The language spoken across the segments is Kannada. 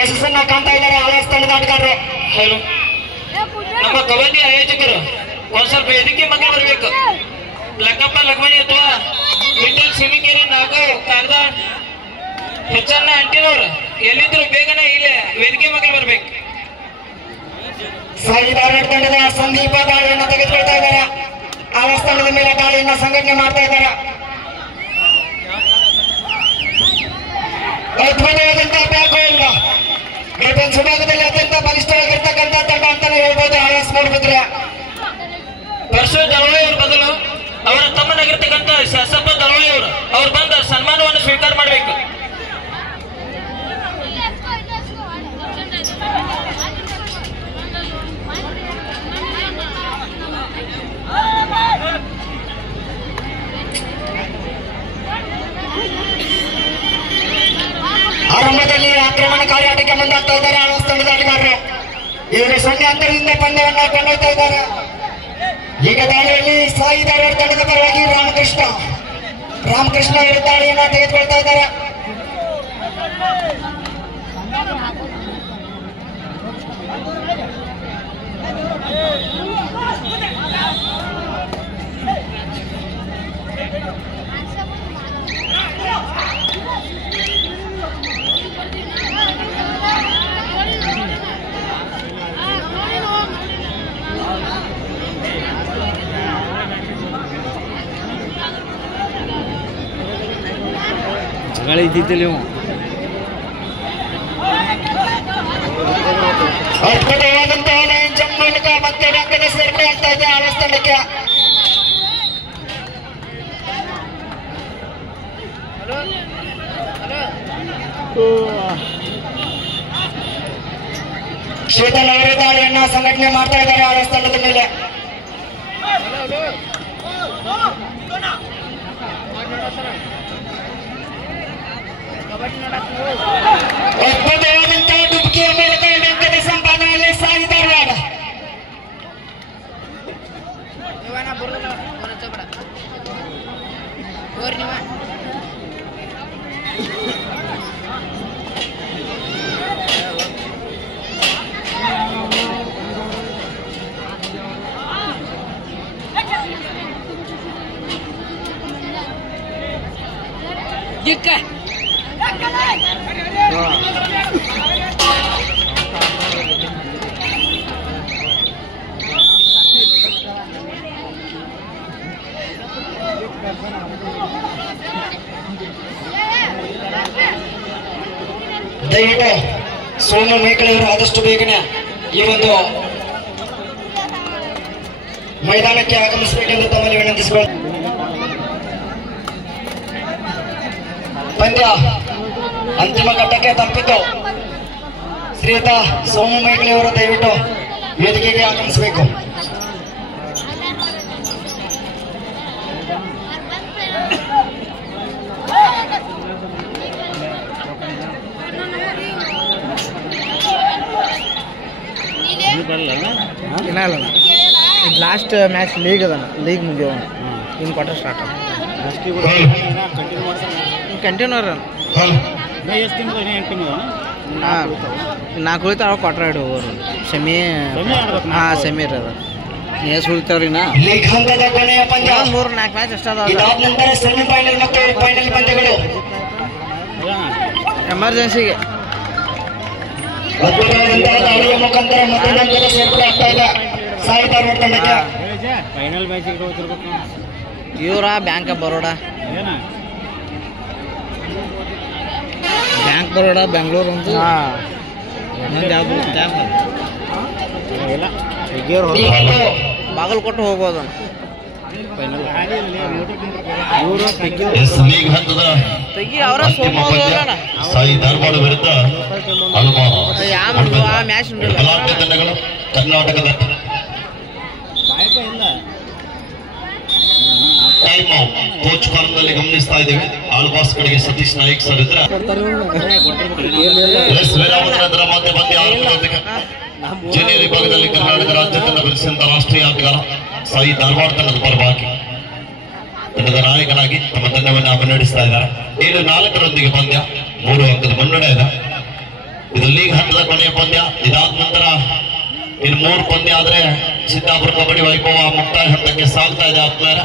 ಯಶಸ್ಸನ್ನ ಕಾಣ್ತಾ ಇದ್ದಾರೆ ಆಳ್ವಾಸ್ ತಂಡದ ಆಟಗಾರರು. ನಮ್ಮ ಕಬಡ್ಡಿ ಆಯೋಜಕರು ಒಂದ್ ಸ್ವಲ್ಪ ಎದಕ್ಕೆ ಮಗ ಬರಬೇಕು. ಲಕ್ಕಪ್ಪ ಲಕ್ಷ್ಮಣಿ ಅಥವಾ ವಿಠಲ್ ಸಿಮಿಕೇರಿ ನಾಗು ಕಾಗದಾಳ್ ಹೆಚ್ಚನ್ನ ಅಂಟಿನವ್ರು ಎಲ್ಲಿದ್ರು ಬೇಗನೆ ಇಲ್ಲಿ ವೇದಿಕೆ ಮಗಲು ಬರ್ಬೇಕು. ಸಾಗಿದಾರ ತಂಡದ ಸಂದೀಪ ದಾಳಿಯನ್ನು ತೆಗೆದುಕೊಳ್ತಾ ಇದ್ದಾರೆ. ಆಳ್ವಾಸ್ ತಂಡದ ಮೇಲೆ ದಾಳಿಯನ್ನ ಸಂಘಟನೆ ಮಾಡ್ತಾ ಇದ್ದಾರೆ. ಅದ್ಭುತವಾದಂತಹ ಬ್ಯಾಕ್ ಹೋಲ್ಡ್ ಡಿಫೆನ್ಸ್ ವಿಭಾಗದಲ್ಲಿ ಅತ್ಯಂತ ಬಲಿಷ್ಠವಾಗಿರ್ತಕ್ಕಂಥ ತಂಡ ಅಂತಾನೆ ಹೇಳ್ಬೋದು ಆಳ್ವಾಸ್ ಮೂಡಬಿದ್ರೆ. ಪರಶು ದಳವಾಯಿ ಅವರ ಬದಲು ಅವರ ತಮ್ಮನಾಗಿರ್ತಕ್ಕಂಥ ಶಸಪ್ಪ ದಳವಾಯಿ ಅವರು ಬಂದ ಸನ್ಮಾನವನ್ನು ಸ್ವೀಕಾರ ಮಾಡಬೇಕು. ಆರಂಭದಲ್ಲಿ ಆಕ್ರಮಣಕಾರಿ ಆಟಕ್ಕೆ ಮುಂದಾಗ್ತಾ ಇದ್ದಾರೆ ಆಳ್ವಾಸ್ ತಂಡದ ಆಟಗಾರರು. ಇವರು 0 ಅಂತರದಿಂದ ಪಂದ್ಯವನ್ನು ಕೊಂಡೊಯ್ತಾ ಇದ್ದಾರೆ. ಈಗ ದಾಳಿಯಲ್ಲಿ ಸಾಯಿದಾರ ತಂಡದ ಪರವಾಗಿ ರಾಮಕೃಷ್ಣ ಅವರು ದಾಳಿಯನ್ನ ತೆಗೆದುಕೊಳ್ತಾ ಇದ್ದಾರೆ. ಅದ್ಭುತವಾದಂತಹ ಲೈನ್ ಜಂಪ್ ಮೂಲಕ ಮತ್ತೆ ರಂಗದ ಸೇರ್ಪಡೆ ಆಗ್ತಾ ಇದೆ ಆಳ್ವಾಸ್ ತಂಡಕ್ಕೆ. ಶೀತಲ್ ಅವರ ದಾಳಿಯನ್ನ ಸಂಘಟನೆ ಮಾಡ್ತಾ ಇದ್ದಾರೆ ಆಳ್ವಾಸ್ ತಂಡದ ಮೇಲೆ. ಅದ್ಭುತವಾದಂತಹ ಡುಬ್ಕಿಯ ಮೂಲಕ ರಂಗದ ಸಂಪಾದನೆಯಲ್ಲಿ ಸಾಗಿದ್ದಾರೆ. ದಯವಿಟ್ಟು ಸೋಮು ಮೇಕಳೆಯವರು ಆದಷ್ಟು ಬೇಗನೆ ಈ ಒಂದು ಮೈದಾನಕ್ಕೆ ಆಗಮಿಸಬೇಕೆಂದು ತಮ್ಮಲ್ಲಿ ವಿನಂತಿಸಿಕೊಳ್ಳ. ಪಂದ್ಯ ಅಂತಿಮ ಘಟ್ಟಕ್ಕೆ ತಲುಪಿದ್ದು. ಶ್ರೀಯುತ ಸೋಮು ಮೇಕಳೆಯವರು ದಯವಿಟ್ಟು ವೇದಿಕೆಗೆ ಆಗಮಿಸಬೇಕು. ಲಾಸ್ಟ್ ಮ್ಯಾಚ್ ಲೀಗ್ ಅದ, ಲೀಗ್ ಮುಗಿಯವ ಇನ್ನು ಕ್ವಾರ್ಟರ್ ಸ್ಟಾರ್ಟ್ ಕಂಟಿನ್ಯೂರ್ ನಾಲ್ಕು ಉಳಿತ ಅವ್ರು ಕ್ವಾರ್ಟರ್ ಆಡಿ ಹೋಗೋರು. ಸೆಮಿ ಸೆಮಿ ಇರೋದ ಏಸ್ ಉಳಿತಾವ್ರಿ. ಲೀಗ್ ಹಂತದ ಕೊನೆಯ ಪಂದ್ಯ 3-4 ಮ್ಯಾಚ್ ಅಷ್ಟ ಅದಾವ. ನಂತರ ಸೆಮಿಫೈನಲ್ ಮತ್ತು ಫೈನಲ್ ಪಂದ್ಯಗಳು ಎಮರ್ಜೆನ್ಸಿಗೆ ಅದ್ಭುತವಾದಂತಹ ದಾಳಿಯ ಮುಖಾಂತರ ಮತ್ತೆ ರಂಗದ ಸೇರ್ಪಡೆ ಆಗ್ತಾ ಇದೆ ಸಾಯಿದಾರ ತಂಡಕ್ಕೆ. ಫೈನಲ್ ಮ್ಯಾಚಿಗೆ ಇವರ bank of Baroda, bank Baroda Bengaluru ಅಂತ ಬಾಗಲಕೋಟೆ ಹೋಗ್ಬೋದು. ತೆಗಿ ಅವರ ಸಾಯಿ ಧಾರವಾಡ ವಿರುದ್ಧ ಮ್ಯಾಚ್ ತಂಡಗಳು ಕರ್ನಾಟಕದ ಟೈಮ್ ಕೋಚ್ ಫಾರ್ಮ್ನಲ್ಲಿ ಗಮನಿಸ್ತಾ ಇದ್ದೇವೆ. ಆಳ್ವಾಸ್ ಕಡೆಗೆ ಸತೀಶ್ ನಾಯ್ಕ್ ಸರ್ ಇದ್ರೆ ವಿರಾಮದ ಮಧ್ಯೆ ಪಂದ್ಯ ಜೂನಿಯರ್ ವಿಭಾಗದಲ್ಲಿ ಕರ್ನಾಟಕ ರಾಜ್ಯ ತಂಡ ಬೆಳೆಸಿದಂತ ರಾಷ್ಟ್ರೀಯ ಆಟಗಾರ ಸಾಯಿ ಧಾರವಾಡ ತಂಡದ ಪರವಾಗಿ ತಂಡದ ನಾಯಕನಾಗಿ ತಮ್ಮ ತಂಡವನ್ನು ಮುನ್ನಡೆಸ್ತಾ ಇದ್ದಾರೆ. 7-4 ಪಂದ್ಯ, 3 ಅಂಕದ ಮುನ್ನಡೆ ಇದೆ. ಇದು ಲೀಗ್ ಹಂತದ ಕೊನೆಯ ಪಂದ್ಯ. ಇದಾದ ನಂತರ ಇನ್ನು 3 ಪಂದ್ಯ ಆದ್ರೆ ಸಿದ್ದಾಪುರ ಕಬಡ್ಡಿ ವೈಭವ ಮುಕ್ತಾಯ ಹಂತಕ್ಕೆ ಸಾಗ್ತಾ ಇದೆ. ಆದ್ಮೇಲೆ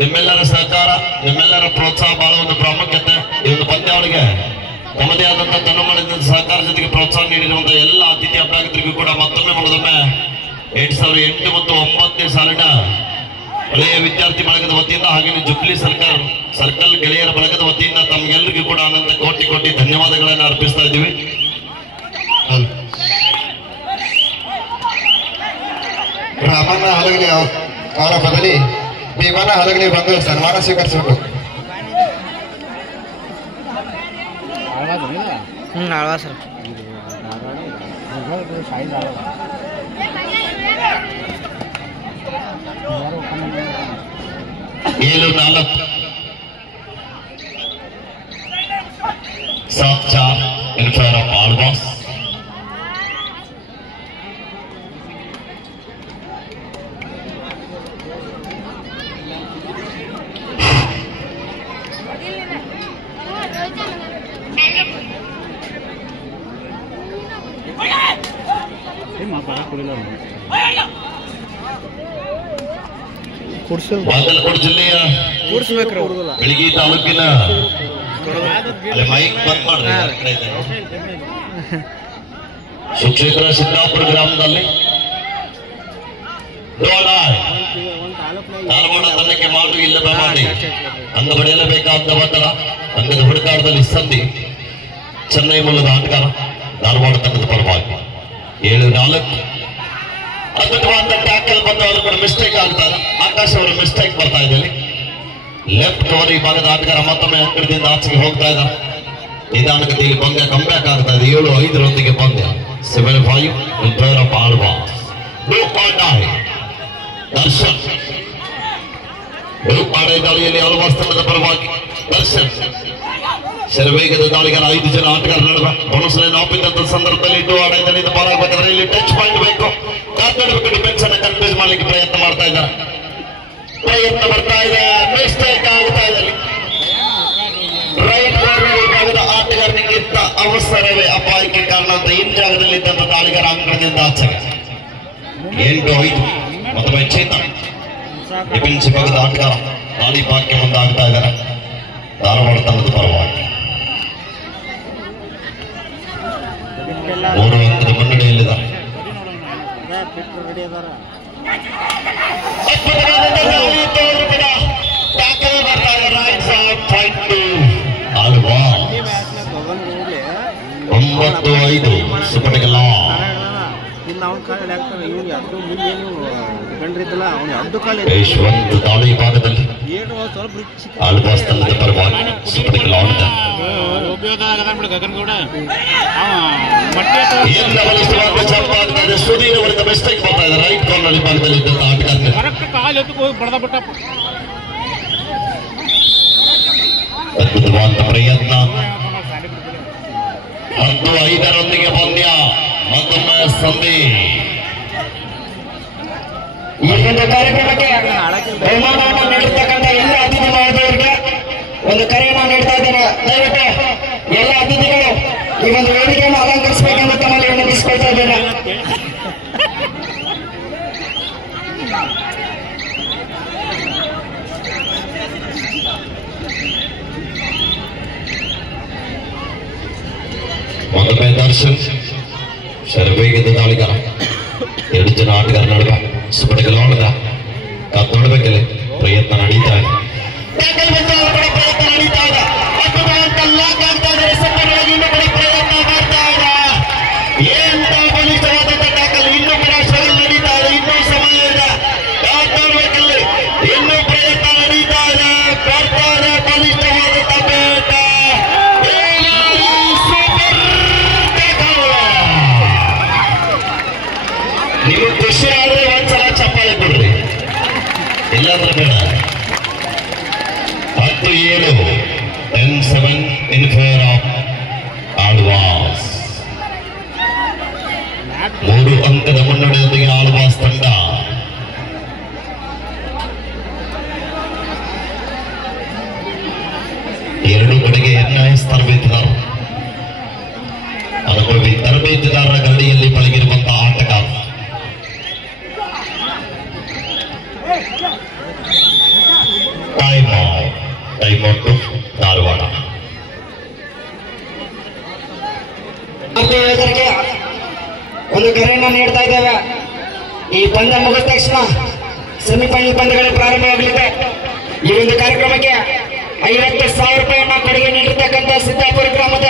ನಿಮ್ಮೆಲ್ಲರ ಸಹಕಾರ, ನಿಮ್ಮೆಲ್ಲರ ಪ್ರೋತ್ಸಾಹ ಬಹಳ ಒಂದು ಪ್ರಾಮುಖ್ಯತೆ. ಈ ಒಂದು ಪಂದ್ಯಾವಳಿಗೆ ತಮ್ಮದೇ ಆದಂತಹ ತನ್ನುಮನದ ಸಹಕಾರ ಜೊತೆಗೆ ಪ್ರೋತ್ಸಾಹ ನೀಡಿರುವಂತಹ ಎಲ್ಲ ಅತಿಥಿ ಅಭ್ಯಾಗತರಿಗೂ ಕೂಡ ಮತ್ತೊಮ್ಮೆ 2008 ಮತ್ತು 2009 ಸಾಲಿನ ಹಳೆಯ ವಿದ್ಯಾರ್ಥಿ ಬಳಗದ ವತಿಯಿಂದ ಹಾಗೆಯೇ ಜುಬ್ಲಿ ಸರ್ಕಲ್ ಗೆಳೆಯರ ಬಳಗದ ವತಿಯಿಂದ ತಮ್ಗೆಲ್ಲರಿಗೂ ಕೂಡ ಅನಂತ ಕೋಟಿ ಧನ್ಯವಾದಗಳನ್ನು ಅರ್ಪಿಸ್ತಾ ಇದ್ದೀವಿ. ರಾಮಣ್ಣ ಹಲಗಲಿ ಅವರ ಬದಲಿ ಭೀಮಣ್ಣ ಹಲಗಲಿ ಬಂದು ಸನ್ಮಾನ ಸ್ವೀಕರಿಸಬೇಕು. Alva sir. 7-4 7-4 in favor of Alvas. Bagalkote ಜಿಲ್ಲೆಯ ಬೆಳಗಿ ತಾಲೂಕಿನ ಮೈಕ್ ಬಂದ್ ಮಾಡ್ರಿ ಸುಕ್ಷೇತ್ರ ಸಿದ್ದಾಪುರ ಗ್ರಾಮದಲ್ಲಿ ಧಾರವಾಡ ತಂಡಕ್ಕೆ ಮಾಡು ಇಲ್ಲವೇ ಮಾಡಿ ಅಂಗ ಪಡೆಯಲೇಬೇಕಾದ ಒತ್ತಡ, ಅಂಗದ ಹುಡುಕಾಟದಲ್ಲಿ ಸಂಧಿ. ಚೆನ್ನೈ ಮೂಲದ ಆಟಗಾರ ಧಾರವಾಡ ತಂಡದ ಪರವಾಗಿ 7-4 ಅದ್ಭುತವಾದ ಟ್ಯಾಕಲ್ ಬಂದವರು ಕೂಡ ಮಿಸ್ಟೇಕ್ ಆಗ್ತಾರೆ. ಆಕಾಶ್ ಅವರ ಮಿಸ್ಟೇಕ್ ಬರ್ತಾ ಇದ್ದಾರೆ. ಲೆಫ್ಟ್ ಓವರ್ ಈ ಭಾಗದ ಆಟಗಾರ ಮತ್ತೊಮ್ಮೆ ಅಂಕಣದಿಂದ ಆಚೆಗೆ ಹೋಗ್ತಾ ಇದ್ದಾರೆ. ನಿಧಾನಗತಿಯಲ್ಲಿ ಪಂದ್ಯ ಕಂಬ್ಯಾಕ್ ಆಗ್ತಾ ಇದೆ. 7-5 ಪಂದ್ಯ 7-5 in favor of Alvas. Darshan ಪಾಡೆ ದಾಳಿಯಲ್ಲಿ ಆಳ್ವಾಸ್ ತಂಡದ ಪರವಾಗಿ ದರ್ಶನ್ ಶರವೇಗದ ದಾಳಿಗಾರ 5 ಜನ ಆಟಗಾರ ನಡುವೆ ಬೋನಸ್ ಲೈನ್ ಆಫ್ ಇದ್ದಂತ ಸಂದರ್ಭದಲ್ಲಿ ಇಟ್ಟು ಆಡಳಿತ ಪಾರಾಗಬೇಕಾದ್ರೆ ಇಲ್ಲಿ ಟಚ್ ಪಾಯಿಂಟ್ ಬೇಕು. ಕಾಪಾಡಬೇಕು. ಡಿಫೆನ್ಸ್ ಅನ್ನ ಕನ್ಫ್ಯೂಸ್ ಮಾಡ್ಲಿಕ್ಕೆ ಪ್ರಯತ್ನ ಮಾಡ್ತಾ ಇದ್ದಾರೆ. ಪ್ರಯತ್ನ ಬರ್ತಾ ಇದೆ. ಮಿಸ್ಟೇಕ್ ಆಗ್ತಾ ಇದೆ. ರೈಟ್ ವಿಭಾಗದ ಆಟಗಾರನಿಗಿಂತ ಅವಸರವೇ ಅಪಾಯಕ್ಕೆ ಕಾರಣ ಅಂತ ಜಾಗದಲ್ಲಿ ಇದ್ದಂತ ದಾಳಿಗಾರ ಅಂಕಣದಿಂದ ಆಚೆಗೆ 8-5 ಮತ್ತೊಮ್ಮೆ ಚೇತನ್ ಡಿಫೆನ್ಸ್ ವಿಭಾಗದ ಆಟಗಾರ ದಾಳಿ ಭಾಗ್ಯ ಮುಂದಾಗ್ತಾ ಇದ್ದಾರೆ ಧಾರವಾಡ ತಂಡದ ಪರವಾಗಿ. 3 ಅಂಕದ ಮುನ್ನಡೆಯಲ್ಲಿದ್ದಾರೆ. Alvas 9-5 ಸುಪಟಗಲ ಯಶವಂತ್ ದಾಳಿ ಭಾಗದಲ್ಲಿ ಆಳ್ವಾಸ್ ತಂಡದ ಪರವಾಗಿ ಸುಪಟಗಲ ಆಡಿದ ಸುಧೀರ್ ಅವರಿಂದ ಮಿಸ್ಟೇಕ್ ಬರ್ತಾ ಇದೆ. ರೈಟ್ ಕಾರ್ನರ್ ಭಾಗದಲ್ಲಿ ಇದ್ದಂತ ಆಟಗಾರ ಅದ್ಭುತವಾದ ಪ್ರಯತ್ನ. 10-5 ಪಂದ್ಯ ಮತ್ತೊಮ್ಮೆ ಸಂಧಿ. ಈ ಒಂದು ಕಾರ್ಯಕ್ರಮಕ್ಕೆ ಬಹುಮಾನವನ್ನು ನೀಡಿರ್ತಕ್ಕಂಥ ಎಲ್ಲ ಅತಿಥಿ ಮಹೋದಯರಿಗೆ ಒಂದು ಕರೆಯನ್ನು ನೀಡ್ತಾ ಇದ್ದೇನೆ. ದಯವಿಟ್ಟು ಎಲ್ಲ ಅತಿಥಿಗಳು ಈ ಒಂದು ವೇದಿಕೆಯನ್ನು ಅಲಂಕರಿಸಬೇಕೆಂದು ತಮ್ಮಲ್ಲಿ ವಿನಂತಿಸಿಕೊಳ್ತಾ ಇದ್ದೇನೆ. ಮತ್ತೊಮ್ಮೆ ದರ್ಶನ್ ಶರವೇಗದ ದಾಳಿಗಾರ 2 ಜನ ಆಟಗಾರ ನಡುವೆ ಸುಪಟಗಲ ಆಡದ ಕಾತ್ ನೋಡ್ಬೇಕಲ್ಲಿ ಪ್ರಯತ್ನ ನಡೀತಾ ಇದೆ. ನೀವು ಖುಷಿ ಆದ್ರೆ ಒಂದ್ಸಲ ಚಪ್ಪಾಳೆ ಕೊಡ್ರಿ, ಇಲ್ಲಾಂದ್ರೆ ಬೇಡ. 10-7 10-7 in favor of Alvas. 3 ಅಂಕದ ಮುನ್ನಡೆಯೊಂದಿಗೆ ಆಳ್ವಾಸ್ ತಂಡ ತರಬೇತುದಾರರ ಗರಡಿಯಲ್ಲಿ ಪಳಗಿರುವಂತಹ ಆಟಗಾರ. Time out Dharwad. ಒಂದು ಕರೆಯನ್ನು ನೀಡ್ತಾ ಇದ್ದೇವೆ. ಈ ಪಂದ್ಯ ಮುಗಿದ ತಕ್ಷಣ ಸೆಮಿಫೈನಲ್ ಪಂದ್ಯಗಳು ಪ್ರಾರಂಭವಾಗಲಿದೆ. ಈ ಒಂದು ಕಾರ್ಯಕ್ರಮಕ್ಕೆ 50,000 ರೂಪಾಯಿಯನ್ನ ಕೊಡುಗೆ ನೀಡಿರ್ತಕ್ಕಂಥ ಸಿದ್ದಾಪುರ ಗ್ರಾಮದ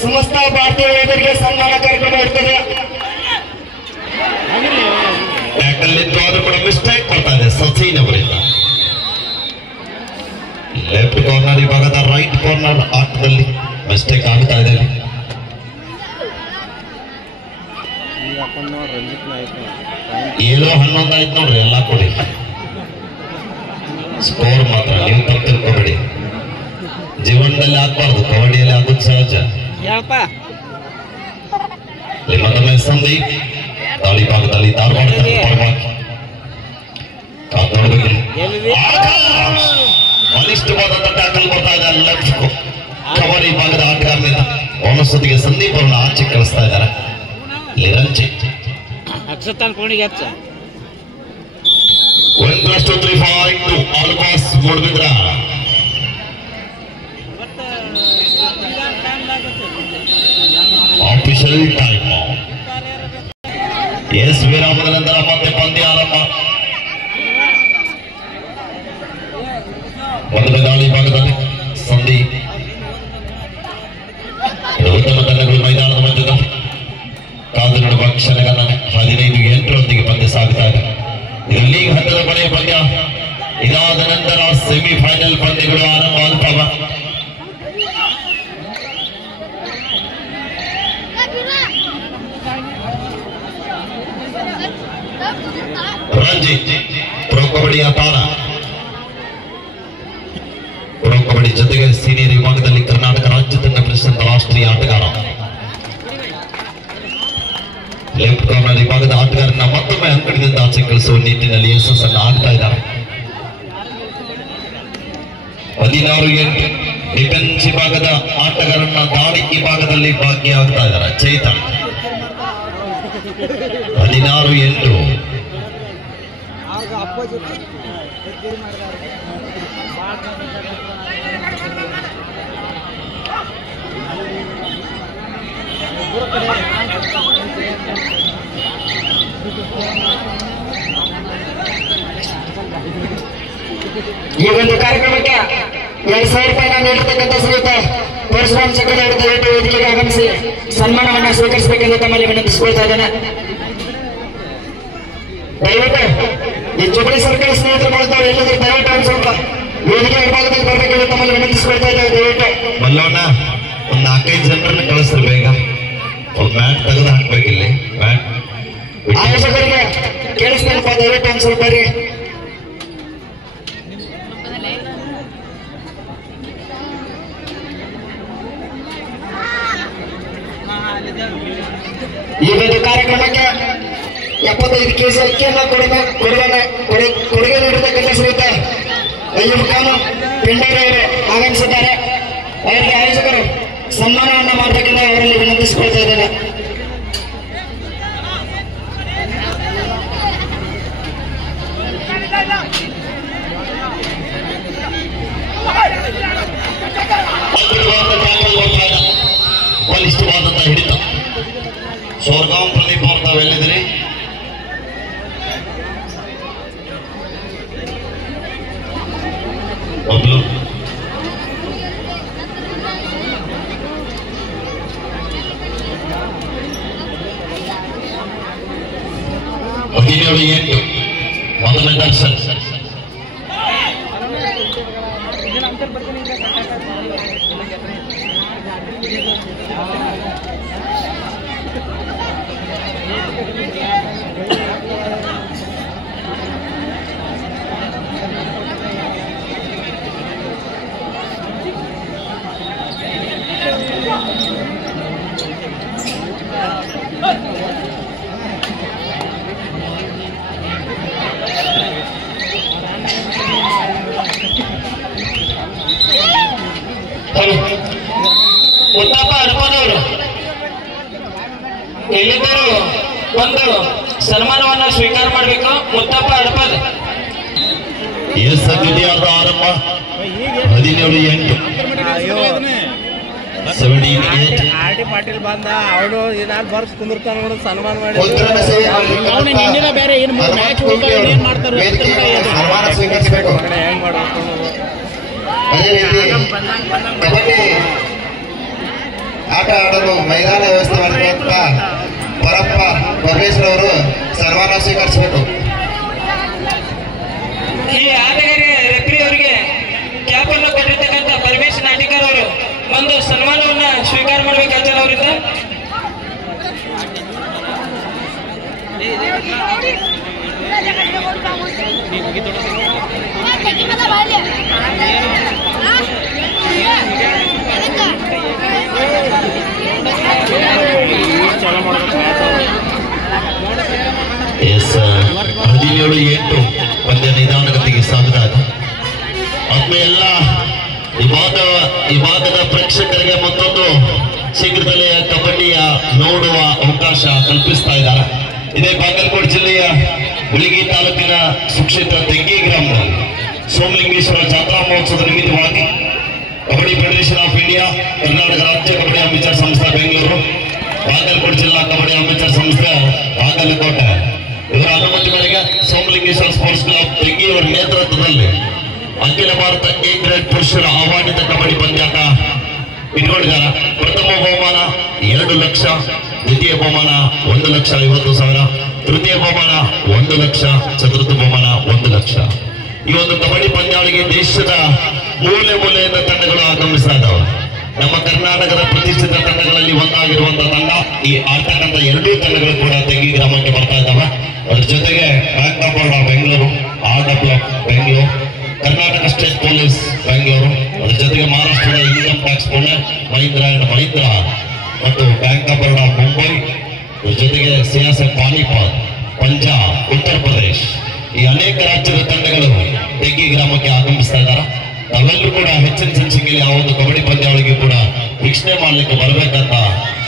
ಸಮಸ್ತ ಭಾರತೀಯ ಯೋಧರಿಗೆ ಸನ್ಮಾನ ಕಾರ್ಯಕ್ರಮ ಇರ್ತದೆ. ಆದ್ರೂ ಕೂಡ ಮಿಸ್ಟೇಕ್ ಬರ್ತಾ ಇದೆ ಸಚಿನ್ ಅವರಿಂದ. ಲೆಫ್ಟ್ ಕಾರ್ನರ್ ವಿಭಾಗದ ರೈಟ್ ಕಾರ್ನರ್ ಆಟದಲ್ಲಿ ಮಿಸ್ಟೇಕ್ ಆಗ್ತಾ ಇದೆ. 7-11 ಆಯ್ತು ನೋಡ್ರಿ. ಎಲ್ಲ ಕೊಡಿ ಸ್ಕೋರ್ ಮಾತ್ರ ನೀವು ತಪ್ಪು ತಿಳ್ಕೊಬೇಡಿ. ಜೀವನದಲ್ಲಿ ಆಗ್ಬಾರ್ದು, ಕಬಡ್ಡಿಯಲ್ಲಿ ಆಗೋದು ಸಹಜ. ಮತ್ತೊಮ್ಮೆ ಸಂದೀಪ್ ದಾಳಿ ಭಾಗದಲ್ಲಿ ಧಾರವಾಡ ಬಲಿಷ್ಠವಾದಂತ ಟ್ಯಾಕಲ್ ಬರ್ತಾ ಇದೆ. ಲೆಫ್ಟ್ ಕಬಡ್ಡಿ ಭಾಗದ ಆಟಗಾರನಿಂದ ಅವನೊಂದಿಗೆ ಸಂದೀಪ್ ಅವರನ್ನು ಆಚೆ ಕಳಿಸ್ತಾ ಇದ್ದಾರೆ. ಲಿರಂಜಿ 1+2-3-5 ಆಲ್ಪಾಸ್ ಮೂಡಬಿದ್ರ. Official time. ಎಸ್ ವಿರಾಮದ ನಂತರ ಮತ್ತೆ ಪಂದ್ಯ ಆರಂಭ. ಮೊದಲ ದಾಳಿ ಭಾಗದಲ್ಲಿ ಸಂದೀಪ್. ಉತ್ತಮ ತಂಡಗಳು ಮೈದಾನದ ಮಧ್ಯದಲ್ಲಿ ಕಾದು ನೋಡುವ ಕ್ಷಣಗಳ 15-8 ಪಂದ್ಯ ಸಾಗುತ್ತಾ ಇದೆ. ಇದು ಲೀಗ್ ಹಂತದ ಕೊನೆಯ ಪಂದ್ಯ. ಇದಾದ ನಂತರ ಸೆಮಿಫೈನಲ್ ಪಂದ್ಯಗಳು ಆರಂಭವಾಗುತ್ತವೆ. ರಂಜಿತ್ ಪ್ರೊ ಕಬಡ್ಡಿಯ ತಾರ. ಪ್ರೊ ಕಬಡ್ಡಿ ಜೊತೆಗೆ ಸೀನಿಯರ್ ವಿಭಾಗದಲ್ಲಿ ಕರ್ನಾಟಕ ರಾಜ್ಯ ತಂಡ ಪ್ರಶಸ್ತ ರಾಷ್ಟ್ರೀಯ ಆಟಗಾರ. ಲೆಫ್ಟ್ ಕಾರ್ನರ್ ವಿಭಾಗದ ಆಟಗಾರನ ಮತ್ತೊಮ್ಮೆ ಅಂಕಣದಿಂದ ಆಚೆ ಕಳಿಸುವ ನಿಟ್ಟಿನಲ್ಲಿ ಯಶಸ್ಸನ್ನು ಆಗ್ತಾ ಇದ್ದಾರೆ. 16-8 ಡಿಫೆನ್ಸ್ ವಿಭಾಗದ ಆಟಗಾರನ ದಾಳಿ ವಿಭಾಗದಲ್ಲಿ ಭಾಗಿಯಾಗ್ತಾ ಇದ್ದಾರೆ. ಚೈತನ್ 16-8. ಈ ಒಂದು ಕಾರ್ಯಕ್ರಮಕ್ಕೆ 2,000 ರೂಪಾಯಿನ ನೀಡಿರ್ತಕ್ಕಂಥ ಶ್ರೀಯುತ ಪರಶುರಾಮ್ ಚಕ್ರದ ದಯವಿಟ್ಟು ವೇದಿಕೆಗೆ ಆಗಮಿಸಿ ಸನ್ಮಾನವನ್ನು ಸ್ವೀಕರಿಸಬೇಕೆಂದು ತಮ್ಮಲ್ಲಿ ವಿನಂತಿಸಿಕೊಳ್ತಾ ಇದ್ದೇನೆ. ದಯವಿಟ್ಟು ಈ ಜುಬಳಿ ಸರ್ಕಾರಿ ಸ್ನೇಹಿತರು ಮಾಡ್ತಾರೆ ಎಲ್ಲರೂ ದಯವಿಟ್ಟು ಒಂದು ಸ್ವಲ್ಪ ವೇದಿಕೆ ವಿಭಾಗದಲ್ಲಿ ಬರಬೇಕೆಂದು ತಮ್ಮಲ್ಲಿ ವಿನಂತಿಸಿಕೊಳ್ತಾ ಇದ್ದೇವೆ. ದಯವಿಟ್ಟು ಮಲ್ಲೋಣ ಒಂದು 4-5 ಜನರನ್ನ ಕಳಿಸ್ತಾರೆ. ಬೇಗ ಒಂದು ಮ್ಯಾಟ್ ತೆಗೆದು ಹಾಕ್ಬೇಕಿಲ್ಲಿ. ಮ್ಯಾಟ್ ಆಯೋಜಕರಿಗೆ ಕೇಳಿಸ್ತೇನಪ್ಪ, ದಯವಿಟ್ಟು ಒಂದು ಸ್ವಲ್ಪ ಬರ್ರಿ. ಈ ಒಂದು ಕಾರ್ಯಕ್ರಮಕ್ಕೆ 75 kg ಅಕ್ಕಿಯನ್ನು ಕೊಡುಗೆ ನೀಡಿರ್ತಕ್ಕಂಥ ಶ್ರೀಯುತ ಅಯ್ಯೂಬ್ ಖಾನ್ ಪಿಂಡೇರಿ ಅವರು ಆಗಮಿಸಿದ್ದಾರೆ. ಅವರಿಗೆ ಆಯೋಜಕರು ಸನ್ಮಾನವನ್ನು ಮಾಡಬೇಕೆಂದು ಅವರಲ್ಲಿ ವಿನಂತಿಸಿಕೊಳ್ತಾ ಇದ್ದೇನೆ. ಬಲಿಷ್ಠವಾದಂತಹ ಹಿಡಿತ. ಸ್ವರ್ಗಾಂ ಪ್ರದೀಪ್ ಅವ್ರು ತಾವೆಲ್ಲಿದ್ದೀರಿ? ಬಬ್ಲು 17-8 ಮೊದಲ ದರ್ಶನ್. ಇಲ್ಲಿದ್ದರು ಒಂದು ಸನ್ಮಾನವನ್ನ ಸ್ವೀಕಾರ ಮಾಡಬೇಕು. ಮುತ್ತಪ್ಪ ಹಡಪದ್ ಎಸ್ ದ್ವಿತೀಯಾರ್ಧ ಆರಂಭ 17-8 ಆರ್ ಟಿ ಪಾಟೀಲ್ ಬಂದ ಅವನು ಏನಾದ್ರು ಬರ್ಸ್ ಕುಂದಿರ್ತಾನ ನೋಡು ಸನ್ಮಾನ ಮಾಡಿ ಸನ್ಮಾನ ಸ್ವೀಕರಿಸಬೇಕು. ಹೆಂಗ್ ಮಾಡ್ಬೇಕು ಅದೇ ರೀತಿ ಕಬಡ್ಡಿ ಆಟ ಆಡಲು ಮೈದಾನ ವ್ಯವಸ್ಥೆ ಮಾಡಿರುವಂತ ಪರಪ್ಪ ಪರಮೇಶ್ವರ್ ಅವರು ಸನ್ಮಾನ ಸ್ವೀಕರಿಸಬೇಕು. ಈ ಆಟಗಾರರಿಗೆ ರೆಫ್ರಿ ಅವರಿಗೆ ಕ್ಯಾಪ್ ಅನ್ನು ಕೊಟ್ಟಿರ್ತಕ್ಕಂಥ ಪರಮೇಶ್ ನಾಟಿಕರ್ ಅವರು ಒಂದು ಸನ್ಮಾನವನ್ನ ಸ್ವೀಕಾರ ಮಾಡಬೇಕು ಅಜ್ಜನ್ ಅವರಿಂದ. ಎಸ್ 17-8 ಪಂದ್ಯ ನಿಧಾನಗತಿಗೆ ಸಾಗುತ್ತಾ ಇದೆ. ಆದ್ಮೇಲೆ ಎಲ್ಲ ಈ ಭಾಗದ ಪ್ರೇಕ್ಷಕರಿಗೆ ಮತ್ತೊಂದು ಶೀಘ್ರದಲ್ಲೇ ಕಬಡ್ಡಿಯ ನೋಡುವ ಅವಕಾಶ ಕಲ್ಪಿಸ್ತಾ ಇದ್ದಾರೆ. ಇದೇ ಬಾಗಲಕೋಟೆ ಜಿಲ್ಲೆಯ ಹುಲಿಗಿ ತಾಲೂಕಿನ ಸುಕ್ಷೇತ್ರ ತೆಂಗಿ ಗ್ರಾಮದಲ್ಲಿ ಸೋಮಲಿಂಗೇಶ್ವರ ಜಾತ್ರಾ ಮಹೋತ್ಸವದ ನಿಮಿತ್ತವಾಗಿ kabaddi federation of India, Karnataka ರಾಜ್ಯ ಕಬಡ್ಡಿ ಅಂಬೇಡ್ಕರ್ ಸಂಸ್ಥೆ ಬೆಂಗಳೂರು, ಬಾಗಲಕೋಟೆ ಜಿಲ್ಲಾ ಕಬಡ್ಡಿ ಅಂಬೇಡ್ಕರ್ ಸಂಸ್ಥೆ ಬಾಗಲಕೋಟೆ ಇವರ ಅನುಮತಿ ಮೇರೆಗೆ ಸೋಮಲಿಂಗೇಶ್ವರ ಸ್ಪೋರ್ಟ್ಸ್ ಕ್ಲಬ್ ತೆಂಗಿಯವರ ನೇತೃತ್ವದಲ್ಲಿ ಅಖಿಲ ಭಾರತ ಎ ಗ್ರೇಡ್ ಪುರುಷರ ಆಹ್ವಾನಿತ ಕಬಡ್ಡಿ ಪಂದ್ಯಾಟ ಇಟ್ಕೊಂಡಿದ್ದಾರೆ. ಪ್ರಥಮ ಬಹುಮಾನ 2 ಲಕ್ಷ, ದ್ವಿತೀಯ ಬಹುಮಾನ 1,50,000, ತೃತೀಯ ಬಹುಮಾನ 1 ಲಕ್ಷ, ಚತುರ್ಥ ಬಹುಮಾನ 1 ಲಕ್ಷ. ಈ ಒಂದು ಕಬಡ್ಡಿ ಪಂದ್ಯಾವಳಿಗೆ ದೇಶದ ಮೂಲೆ ಮೂಲೆಯಿಂದ ತಂಡಗಳು ಆಗಮಿಸ್ತಾ ಇದ್ದಾವೆ. ನಮ್ಮ ಕರ್ನಾಟಕದ ಪ್ರತಿಷ್ಠಿತ ತಂಡಗಳಲ್ಲಿ ಒಂದಾಗಿರುವಂತಹ ತಂಡ ಈ ಆಡ್ತಕ್ಕಂಥ 2 ತಂಡಗಳು ಕೂಡ ತೆಂಗಿ ಗ್ರಾಮಕ್ಕೆ ಬರ್ತಾ ಇದ್ದಾವೆ. ಅದ್ರ ಜೊತೆಗೆ bank of Baroda Bengaluru, RW Bengaluru, Karnataka state police Bengaluru, ಅದ್ರ ಜೊತೆಗೆ ಮಹಾರಾಷ್ಟ್ರದ income tax Pune, Mahindra and Mahindra ಮತ್ತು ಬ್ಯಾಂಕ್ ಆಫ್ ಬರೋಡಾ ಮುಂಬೈ, ಅದ್ರ ಜೊತೆಗೆ ಸಿಯಾಸತ್ ಪಾನಿಪತ್, ಪಂಜಾಬ್, ಉತ್ತರ ಪ್ರದೇಶ್, ಈ ಅನೇಕ ರಾಜ್ಯದ ತಂಡಗಳು ತೆಂಗಿ ಗ್ರಾಮಕ್ಕೆ ಆಗಮಿಸ್ತಾ ಇದ್ದಾರೆ. ನಾವೆಲ್ಲರೂ ಕೂಡ ಹೆಚ್ಚಿನ ಸಂಖ್ಯೆಯಲ್ಲಿ ಆ ಒಂದು ಕಬಡ್ಡಿ ಪಂದ್ಯಾವಳಿಗೆ ಕೂಡ ವೀಕ್ಷಣೆ ಮಾಡ್ಲಿಕ್ಕೆ ಬರ್ಬೇಕಂತ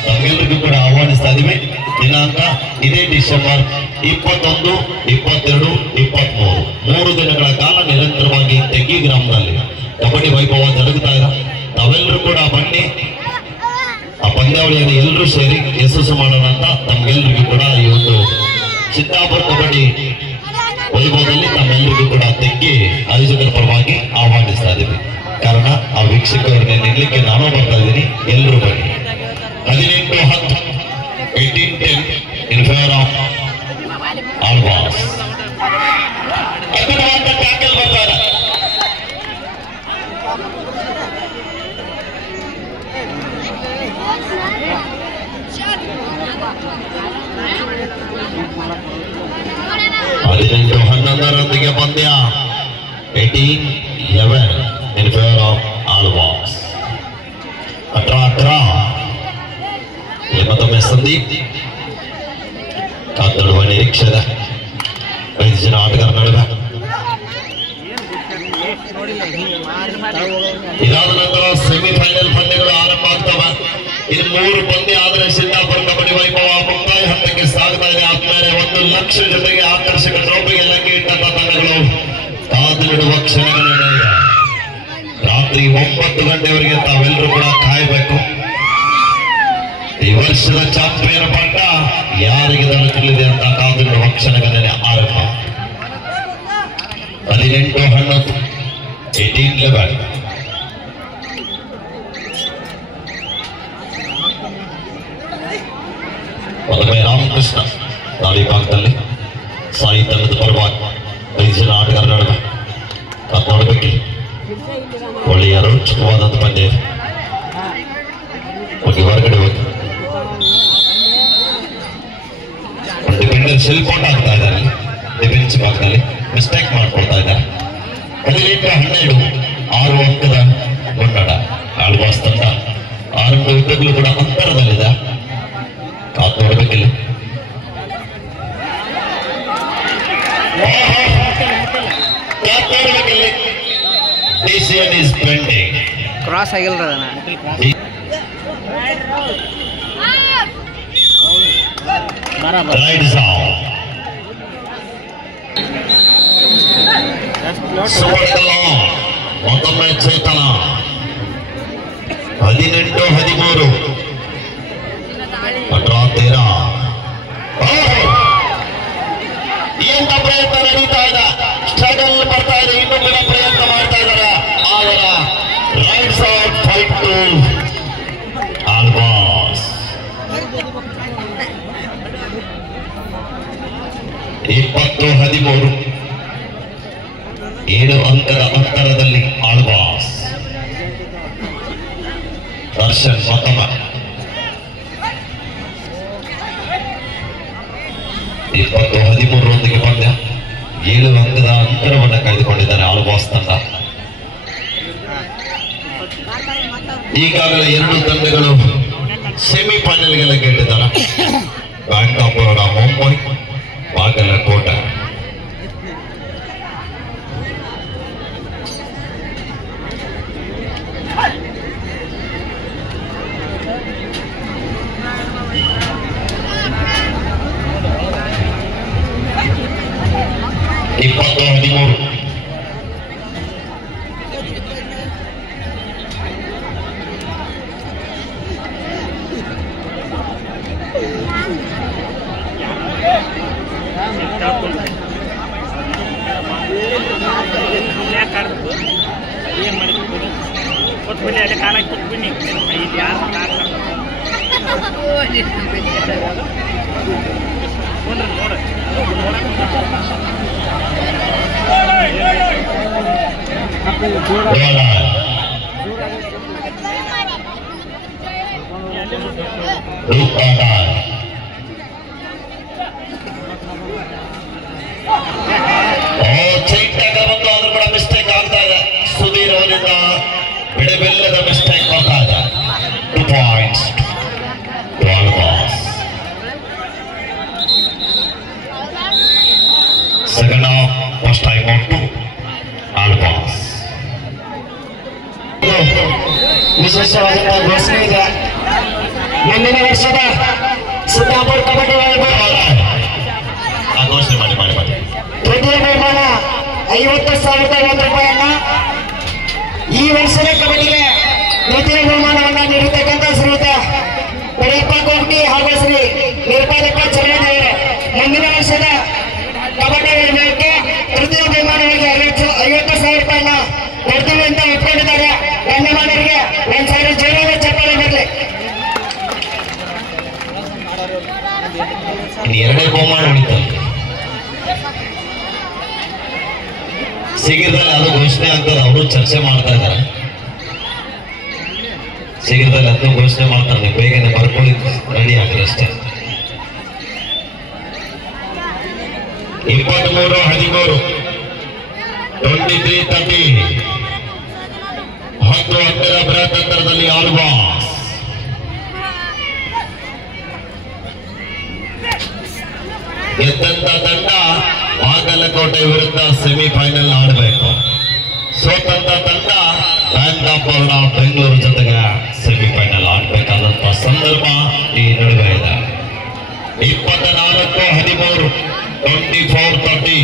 ನಮ್ಗೆಲ್ಲರಿಗೂ ಕೂಡ ಆಹ್ವಾನಿಸ್ತಾ ಇದೀವಿ. ದಿನಾಂಕ ಇದೇ ಡಿಸೆಂಬರ್ 21, 22, 23 3 ದಿನಗಳ ಕಾಲ ನಿರಂತರವಾಗಿ ತೆಂಗಿ ಗ್ರಾಮದಲ್ಲಿ ಕಬಡ್ಡಿ ವೈಭವ ಜರುಗುತ್ತಾ ಇದೆ. ನಾವೆಲ್ಲರೂ ಕೂಡ ಬನ್ನಿ, ಆ ಪಂದ್ಯಾವಳಿಯನ್ನು ಎಲ್ಲರೂ ಸೇರಿ ಯಶಸ್ಸು ಮಾಡೋಣ ಅಂತ ನಮ್ಗೆಲ್ಲರಿಗೂ ಕೂಡ ಈ ಒಂದು ಚಿತ್ತಾಪುರ ಕಬಡ್ಡಿ ವೈಭವದಲ್ಲಿ ತಮ್ಮೆಲ್ಲರಿಗೂ ಕೂಡ ತೆಂಗಿ ಆಯೋಜಕರ ಪರವಾಗಿ ಆಹ್ವಾನಿಸ್ತಾ ಇದ್ದೀವಿ. ಕಾರಣ ಆ ವೀಕ್ಷಕರನ್ನೇ ನಿಲ್ಲಕ್ಕೆ ನಾನು ಬರ್ತಾ ಇದ್ದೀನಿ, ಎಲ್ಲರೂ ಬನ್ನಿ. 18-10 18-10 in favor of Alvas. ಅದ್ಭುತವಾದ ಟ್ಯಾಕಲ್ ಬರ್ತಾರೆ. ಹದಿನೆಂಟು 11 ಪಂದ್ಯ 18-11 in favor of Alvas. 18-18 ಮತ್ತೊಮ್ಮೆ ಸಂದೀಪ್ ಕಾತಡುವ ನಿರೀಕ್ಷೆ ಇದೆ. 5 ಜನ ಆಟಗಾರ ನಡುವೆ. ಇದಾದ ನಂತರ ಸೆಮಿಫೈನಲ್ ಪಂದ್ಯಗಳು ಆರಂಭ ಆಗ್ತವೆ. ಇನ್ನು 3 ಪಂದ್ಯ ಆದರೆ ಸಿದ್ದಾಪುರ ಕಬಡ್ಡಿ ವೈಭವ ಮುಕ್ತಾಯ ಹಂತಕ್ಕೆ ಸಾಗ್ತಾ ಇದೆ. ಆದ್ಮೇಲೆ 1 ಲಕ್ಷ ಜೊತೆಗೆ ಆಕರ್ಷಕ ಟ್ರೋಫಿಗೆ ಲಗ್ಗೆ ಇಟ್ಟಂತ ತಂಡಗಳು ಕಾದಿಡುವ ಕ್ಷಣಗಳೇ. ರಾತ್ರಿ 9 ಗಂಟೆವರೆಗೆ ತಾವೆಲ್ಲರೂ ಕೂಡ ಕಾಯಬೇಕು. ಈ ವರ್ಷದ ಚಾಂಪಿಯನ್ ಪಟ್ಟ ಯಾರಿಗೆ ದೊರಕಲಿದೆ ಅಂತ ಕಾದಿಡುವ ಕ್ಷಣಗಳೇ ಆರಂಭ. 18-11 18-11 ಮದುವೆ ರಾಮಕೃಷ್ಣ ನಾಳಿ ಭಾಗದಲ್ಲಿ ಸಾಯಿ ತಂಡದ ಪರವಾಗಿ 5 ಜನ ಆಟಗಾರ ನಡುವೆ ನೋಡಬೇಕು. ಒಳ್ಳೆಯ ರೋಚಕವಾದಂಥ ಪಂದ್ಯ ಹೋಗಿ ಹೊರಗಡೆ ಹೋಗಿ ಡಿಫೆಂಡರ್ ಶಿಲ್ಪಾಟ್ ಆಗ್ತಾ ಇದ್ದಾರೆ. ಡಿಫೆನ್ಸ್ ಭಾಗದಲ್ಲಿ ಮಿಸ್ಟೇಕ್ ಮಾಡ್ಕೊಳ್ತಾ ಇದ್ದಾರೆ. 18-12 6 ಅಂಕದ ಮುನ್ನಡ. ಆಳ್ವಾಸ್ ತಂಡ ಆರಂಭ ಯುದ್ಧಗಳು ಕೂಡ ಅಂತರದಲ್ಲಿದೆ. ಕಾತು ನೋಡಬೇಕಿಲ್ಲ. Decision is pending. ಕ್ರಾಸ್ ಆಗಿಲ್ಲ ರೈಟ್ ಸಾವ್ ಸುವರ್ಣ ಮತ್ತೊಮ್ಮೆ ಚೇತನ 18-13 18-13 ಎಂತ ಪ್ರಯತ್ನ ನಡೀತಾ ಇದೆ ಸ್ಟ್ರಗಲ್ ಬರ್ತಾ ಇದೆ ಇನ್ನೂ ಕೂಡ ಪ್ರಯತ್ನ ಮಾಡ್ತಾ ಇದ್ದಾರೆ ಅವರ ರೈಟ್ ಸೈಡ್ ಫೈಟ್ ಟು ಆಲ್ಬಾಸ್ 20-13 7 ಅಂಕದ ಅಂತರದಲ್ಲಿ ಆಳ್ವಾಸ್ ದರ್ಶನ್ ಮತ್ತೊಮ್ಮ 20-13 ಪಂದ್ಯ 7 ಅಂಕದ ಅಂತರವನ್ನು ಕಾಯ್ದುಕೊಂಡಿದ್ದಾರೆ ಆಳ್ವಾಸ್ ತಂಡ. ಈಗಾಗಲೇ 2 ತಂಡಗಳು ಸೆಮಿಫೈನಲ್ಗೆ ಲಗ್ಗೆಟ್ಟಿದ್ದಾರೆ. Bank of Baroda Mumbai, Bagalkot. Mistake ಆಗ್ತಾ ಇದೆ. ಸುಧೀರ್ ಅವರಿಂದ ಬಿಡಬೆಲ್ಲದ ಮಿಸ್ಟೇಕ್ ಬರ್ತಾ ಇದೆ. 2 points to Alvas. Second half, first time out to Alvas. ವಿಶೇಷವಾದಂತಹ ಘೋಷಣೆ ಇದೆ. ಮುಂದಿನ ವರ್ಷದ ಸಿದ್ದಾಪುರ ಕಬಡ್ಡಿ ಘೋಷಣೆ ಮಾಡಿ ತೃತೀಯ ಬಹುಮಾನ 50,001 ರೂಪಾಯಿಯನ್ನ ಈ ವರ್ಷದ ಕಬಡ್ಡಿಗೆ ತೃತೀಯ ಬಹುಮಾನವನ್ನ ನೀಡತಕ್ಕಂಥ ಶ್ರೀಯುತ ಪಡೆಯಪ್ಪ ಕೋಟಿ ಹಾಗೂ ಶ್ರೀ ನಿರ್ಪಾಲಕ ಚರಣದೇವರು ಮುಂದಿನ ವರ್ಷದ ಕಬಡ್ಡಿ ವಿಭಾಗಕ್ಕೆ ತೃತೀಯ ಬಹುಮಾನವಾಗಿ 50,000 ರೂಪಾಯಿಯನ್ನ ಕೊಡ್ತೀವಿ ಅಂತ ಒಪ್ಕೊಂಡಿದ್ದಾರೆ. ಗಣ್ಯಮಾನರಿಗೆ 1,000 ಜೀವನ ಚಪ್ಪಾಳೆ ಬರಲಿ. ಎರಡೇ ಬಹುಮಾನ ಉಳಿತಲ್ಲ. ಶೀಘ್ರದಲ್ಲಿ ಅದು ಘೋಷಣೆ ಆಗ್ತದೆ. ಅವರು ಚರ್ಚೆ ಮಾಡ್ತಾ ಇದ್ದಾರೆ. ಶೀಘ್ರದಲ್ಲಿ ಅದು ಘೋಷಣೆ ಮಾಡ್ತಾರೆ. ಬೇಗನೆ ಬರ್ಕೊಳ್ಳಿ, ರೆಡಿ ಆಗ್ತದೆ ಅಷ್ಟೇ. 23-13 23-30 10 ಅಂಕದ ಬೃಹತ್ ಅಂತರದಲ್ಲಿ ಆಲ್ವಾಸ್. ಗೆದ್ದಂತ ತಂಡ ಬಾಗಲಕೋಟೆ ವಿರುದ್ಧ ಸೆಮಿಫೈನಲ್ ಆಡಬೇಕು. ಸೋತಂತ ತಂಡ ಬ್ಯಾಂಕ್ ಆಫ್ ಬರೋಡಾ ಬೆಂಗಳೂರು ಜೊತೆಗೆ ಸೆಮಿಫೈನಲ್ ಆಡಬೇಕಾದಂತ ಸಂದರ್ಭ ಈ ನಡುವೆ ಇದೆ. 24-13 24-30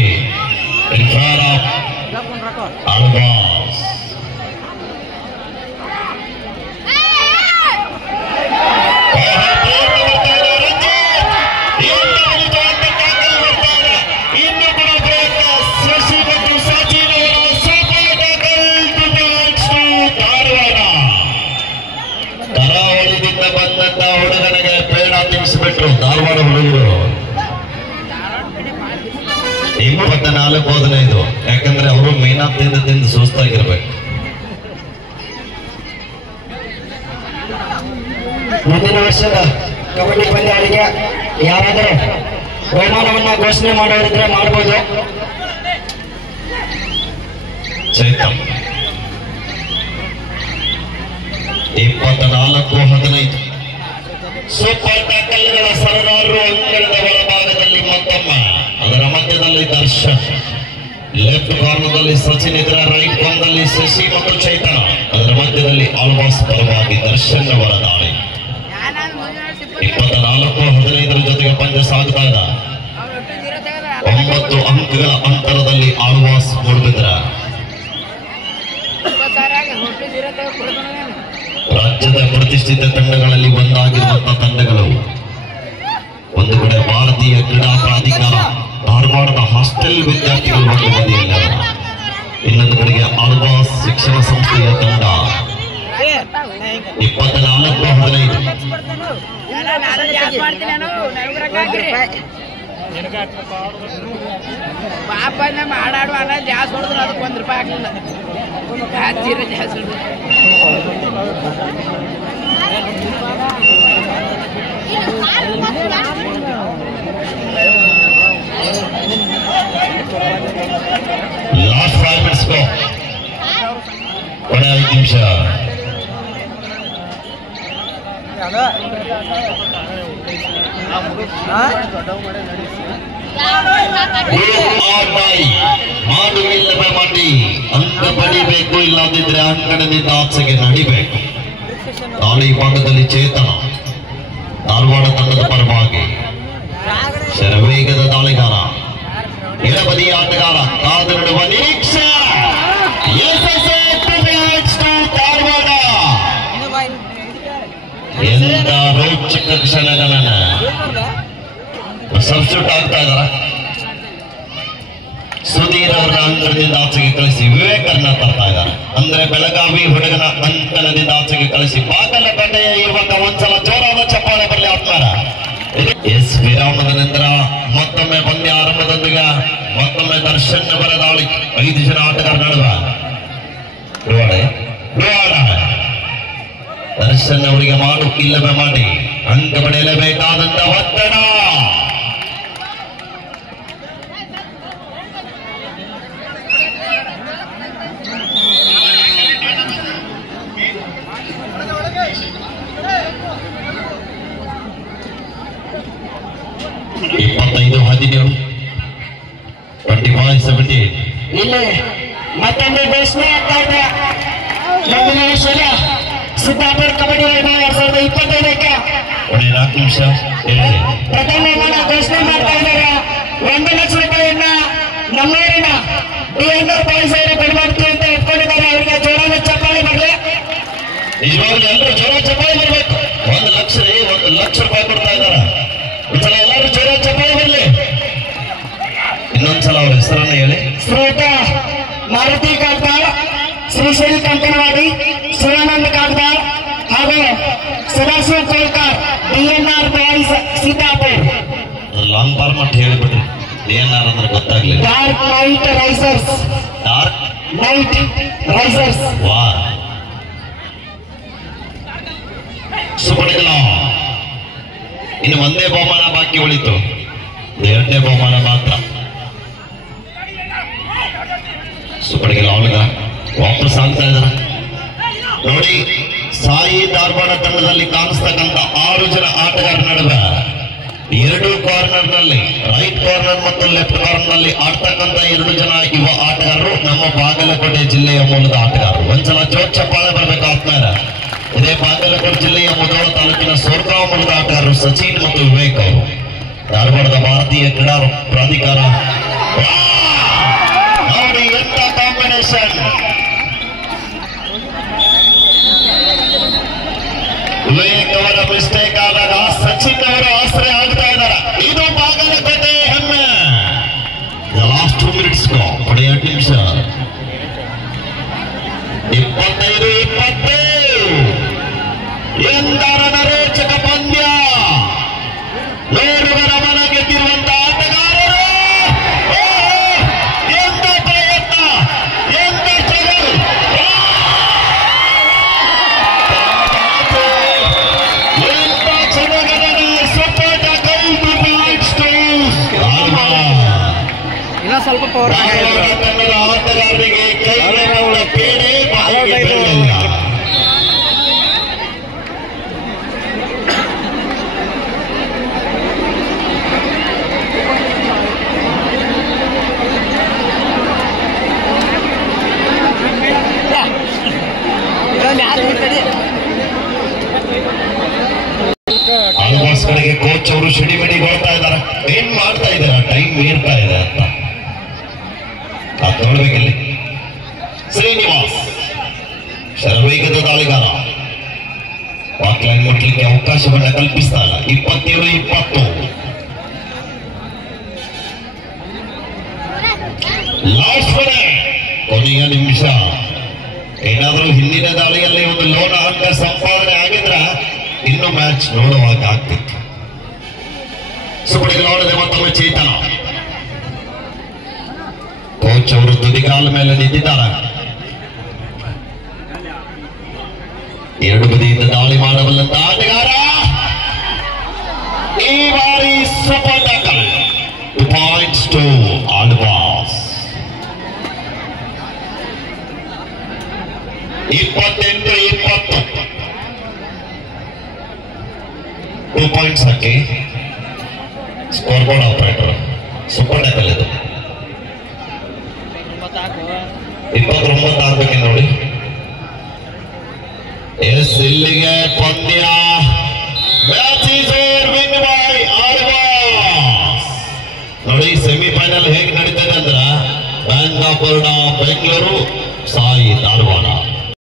in favor of Alvas. ಕರಾವಳಿದಿಂದ ಬಂದಂತ ಹುಡುಗನಿಗೆ ಪೇಡ ತಿನ್ನಿಸ್ಬಿಟ್ರು ಧಾರವಾಡ ಹುಡುಗರು. 24-15 ಯಾಕಂದ್ರೆ ಅವರು ಮೀನಾ ತಿಂದು ಸುಸ್ತಾಗಿರ್ಬೇಕು. ಮುಂದಿನ ವರ್ಷದ ಕಬಡ್ಡಿ ಪಂದ್ಯಾವಳಿಗೆ ಯಾರಾದರೂ ಬಹುಮಾನವನ್ನ ಘೋಷಣೆ ಮಾಡೋರಿದ್ರೆ ಮಾಡಬಹುದು. ಚೈತನ್ 24-15 ಸೂಪರ್ ಟ್ಯಾಕಲ್ಗಳ ಸರದಾರರು ಅಂಕಣದ ಒಳಭಾಗದಲ್ಲಿ ಮತ್ತೊಮ್ಮೆ, ಅದರ ಮಧ್ಯದಲ್ಲಿ ದರ್ಶನ್, ಲೆಫ್ಟ್ ಕಾರ್ನರ್ದಲ್ಲಿ ಸಚಿನ್, ಇದರ ರೈಟ್ ಕಾರ್ನರ್ದಲ್ಲಿ ಶಶಿ ಮತ್ತು ಚೈತನ್ಯ, ಅದರ ಮಧ್ಯದಲ್ಲಿ ಆಲ್ವಾಸ್ ಪರವಾಗಿ ದರ್ಶನ್ ಅವರ ದಾಳಿ. 24-15 ಜೊತೆಗೆ ಪಂದ್ಯ ಸಾಗುತ್ತದೆ. 9 ಅಂಕಗಳ ಅಂತರದಲ್ಲಿ ಆಳ್ವಾಸ್ ಮೂಡುಬಿದ್ರ. ರಾಜ್ಯದ ಪ್ರತಿಷ್ಠಿತ ತಂಡಗಳಲ್ಲಿ ಒಂದಾಗಿರುವಂತಹ ತಂಡಗಳು. ಒಂದು ಕಡೆ ಭಾರತೀಯ ಕ್ರೀಡಾ ಪ್ರಾಧಿಕಾರ ಧಾರವಾಡದ ಹಾಸ್ಟೆಲ್ ವಿದ್ಯಾರ್ಥಿಗಳು ಒಂದು ಬದಿಯಲ್ಲಿ, ಇನ್ನೊಂದು ಕಡೆಗೆ ಆಳ್ವಾಸ್ ಶಿಕ್ಷಣ ಸಂಸ್ಥೆಯ ತಂಡ 24-15. ಪಾಪ ನಮ್ಮ ಆಡಾಡುವ ಅನ್ನ ಜಾಸ್ತಿ ಹೊಡೆದ್ರು ಅದಕ್ಕೆ ₹1 ಆಗ್ಲಿಲ್ಲ. ಜಾಸ್ತಿ ಲಾಸ್ಟ್ 5 minutes ಗೋ. ಕೊನೆ 5 ನಿಮಿಷ. ಮಾಡುವಿಲ್ಲವೇ ಮಾಡಿ ಅಂಕ ಪಡಿಬೇಕು, ಇಲ್ಲದಿದ್ರೆ ಅಂಕಣದಿಂದ ಆಚೆಗೆ ನಡಿಬೇಕು. ನಾಳೆ ಈ ಭಾಗದಲ್ಲಿ ಚೇತನ ಧಾರವಾಡ ತಂಡದ ಪರವಾಗಿ ಶರವೇಗದ ದಾಳಿಗಾರ, ಎಡಬದಿಯ ಆಟಗಾರ ಕಾದು ನೋಡುವ ನಿರೀಕ್ಷೆ. ಧಾರವಾಡ ಎಂತ ರೋಚಕ ಕ್ಷಣಗಳನ್ನ ಸಬ್ಸ್ಟಿಟ್ಯೂಟ್ ಆಗ್ತಾ ಇದಾರ. ಸುಧೀರ್ ಅವರ ಅಂಕಣದಿಂದ ಆಚೆಗೆ ಕಳಿಸಿ ವಿವೇಕನ್ನ ತರ್ತಾ ಇದ್ದಾರೆ. ಅಂದ್ರೆ ಬೆಳಗಾವಿ ಹುಡುಗನ ಅಂಕಣದಿಂದ ಆಚೆಗೆ ಕಳಿಸಿ ಬಾಗಲಕೋಟೆಯ ಇರುವಂತ ಒಂದ್ಸಲ ಜೋರಾದ ಚಪ್ಪಾಳೆ ಬರಲಿ ಆತ್ಮಾರ. ಎಸ್ ವಿರಾಮದ ನಂತರ ಮತ್ತೊಮ್ಮೆ ಪಂದ್ಯ ಆರಂಭದೊಂದಿಗೆ ಮತ್ತೊಮ್ಮೆ ದರ್ಶನ್ ಅವರ ದಾಳಿ. 5 ಜನ ಆಟಗಾರ ನಡುವ ದರ್ಶನ್ ಅವರಿಗೆ ಮಾಡು ಇಲ್ಲವೇ ಮಾಡಿ ಅಂಕ ಪಡೆಯಲೇಬೇಕಾದಂತ ಒತ್ತಡ. ಇಲ್ಲಿ ಮತ್ತೊಂದು ಘೋಷಣೆ ಆಗ್ತಾ ಇದೆ. ಮುಂದಿನ ವರ್ಷದ ಸಿದ್ದಾಪುರ ಕಬಡ್ಡಿ 2025ಕ್ಕೆ ಪ್ರಥಮ ಘೋಷಣೆ ಮಾಡ್ತಾ ಇದ್ದಾರೆ. ₹1,00,000 ನಮ್ಮೂರಿನ ಡಿಎನ್ಆರ್ ಬಾಯ್ಸ್ ಅವರು ಕೊಡಮಾಡ್ತೀವಿ ಅಂತ ಇಟ್ಕೊಂಡಿದ್ದಾರೆ. ಅವರಿಗೆ ಜೋರಾದ ಚಪ್ಪಾಳೆ ಬರಲಿ. ನಿಜವಾಗ್ಲೂ ಎಲ್ಲರೂ ಜೋರ ಚಪ್ಪಾಳೆ ಬರಬೇಕು. ₹1,00,000 ಕೊಡ್ತಾ ಇದ್ದಾರೆ. ಒಂದ್ಸಲ ಎಲ್ಲರೂ ಜೋರ ಚಪ್ಪಾಳೆ ಬರಲಿ. ಇನ್ನೊಂದ್ಸಲ ಅವ್ರ ಹೆಸರನ್ನ ಹೇಳಿ. ಶ್ರೀಯುತ ಮಾರುತಿ ಕಾಡ್ತಾಳ್, ಶ್ರೀಶೈಲ್ ಕಂಕನವಾಡಿ, ಶಿವಾನಂದ ಕಾಡ್ತಾಳ್ ಹಾಗೂ Sadashiv Kolkar, DNR boys Siddapur. Long form ಅಂತ ಹೇಳಿಬಿಟ್ರಿ. ಡಿಎನ್ಆರ್ ಅಂದ್ರೆ ಗೊತ್ತಾಗ್ಲಿಲ್ಲ. Dark knight risers. Dark knight risers. ವಾ ಸುಪಡಿಗಲ. ಇನ್ನು ಒಂದೇ ಬಹುಮಾನ ಬಾಕಿ ಉಳಿತು, 2ನೇ ಬಹುಮಾನ ಮಾತ್ರ. ಸುಪಡಿಗಲ ಅವಳಿಗ ವಾಪಸ್ ಆಗ್ತಾ ಇದಾರ ನೋಡಿ. ಸಾಯಿ ಧಾರವಾಡ ತಂಡದಲ್ಲಿ ಕಾಣಿಸ್ತಕ್ಕಂಥ 6 ಜನ ಆಟಗಾರ ನಡುವೆ 2 ಕಾರ್ನರ್ ನಲ್ಲಿ, ರೈಟ್ ಕಾರ್ನರ್ ಮತ್ತು ಲೆಫ್ಟ್ ಕಾರ್ನರ್ ನಲ್ಲಿ ಆಡ್ತಕ್ಕಂಥ 2 ಜನ ಯುವ ಆಟಗಾರರು ನಮ್ಮ ಬಾಗಲಕೋಟೆ ಜಿಲ್ಲೆಯ ಮೂಲದ ಆಟಗಾರರು. ಒಂದ್ಸಲ ಜೋರ್ ಚಪ್ಪಾಳೆ ಬರ್ಬೇಕು ಆತ್ಮೇಲೆ. ಇದೇ ಬಾಗಲಕೋಟೆ ಜಿಲ್ಲೆಯ ಮುಧೋಳ ತಾಲೂಕಿನ ಸೋರ್ಗಾಂವ್ ಮೂಲದ ಆಟಗಾರರು ಸಚಿನ್ ಮತ್ತು ವಿವೇಕ್ ಅವರು. ಧಾರವಾಡದ ಭಾರತೀಯ ಕ್ರೀಡಾ ಪ್ರಾಧಿಕಾರ ನೋಡಿ ಎಂತ ಕಾಂಬಿನೇಷನ್. ವಿವೇಕ್ ಅವರ ಮಿಸ್ಟೇಕ್ ಆದಾಗ ಸಚಿನ್ ಅವರು ಆಶ್ರಯ ಆಗ್ತಾ ಇದ್ದಾರೆ. ಇದು ಬಾಗಲಕೋಟೆ ಹೆಮ್ಮೆ. ಲಾಸ್ಟ್ 2 minutes ಕೊನೆಯ 2 ನಿಮಿಷ. 25-20 ಎಂದರ ರೋಚಕ ಪಂದ್ಯ. ನೋಡುಗರ ಮನ ಗೆದ್ದಿರುವಂತ ಆಟಗಾರರು. ಎಂತ ಪ್ರಯತ್ನ, ಎಂತ ಸ್ಟ್ರಗಲ್. ಎಂತ ಚೆನ್ನಾಗಿ ಸಪೋರ್ಟ್ ಇನ್ನೂ ಸ್ವಲ್ಪ ಪವರ್ ತಂಡದ ಆಟಗಾರರಿಗೆ ಕೈ ಪೇಡೆ ಬಾಯಿಗೆ ಬೀಳಲಿಲ್ಲ. ಆಳ್ವಾಸ್ ಕಡೆಗೆ ಕೋಚ್ ಅವರು ಸಿಡಿಮಿಡಿಗೊಳ್ತಾ ಇದ್ದಾರೆ. ಏನ್ ಮಾಡ್ತಾ ಇದ್ದಾರೆ? ಮೀರ್ತಾ ಇದೆ ಅಂತ ನೋಡ್ಬೇಕಿಲ್ಲಿ. ಶ್ರೀನಿವಾಸ್ ಶರವೇಗದ ದಾಳಿಗಾರ ವಾಕ್ಲೈನ್ ಮುಟ್ಲಿಕ್ಕೆ ಅವಕಾಶವನ್ನ ಕಲ್ಪಿಸ್ತಾ ಇಲ್ಲ. 27-20 ಲಾಸ್ಟ್ ಕೊನೆಯ ನಿಮಿಷ. ಏನಾದ್ರೂ ಹಿಂದಿನ ದಾಳಿಯಲ್ಲಿ ಒಂದು ಲೋನ ಅಂಕ ಸಂಪಾದನೆ ಆಗಿದ್ರ ಇನ್ನು ಮ್ಯಾಚ್ ನೋಡುವಾಗ ಆಗ್ತಿತ್ತು. ಸುಪಡಿಗೆ ನೋಡಿದೆ ಮತ್ತೊಮ್ಮೆ ಚೇತನ. ಕೋಚ್ ಅವರು ತುದಿಗಾಲ ಮೇಲೆ ನಿಂತಿದ್ದಾರೆ. ಎರಡು ಬದಿಯಿಂದ ದಾಳಿ ಮಾಡಬಲ್ಲಂತ ಆಟಗಾರ. ಈ ಬಾರಿ super tackle. 2 points to Advance. 28-20 2 points hockey score board operator. Super tackle ಇದು. 29 ಆಗ್ಬೇಕೆ ನೋಡಿ. ಎಸ್ ಇಲ್ಲಿಗೆ ಪಂದ್ಯ ಮ್ಯಾಚ್ ಈಸ್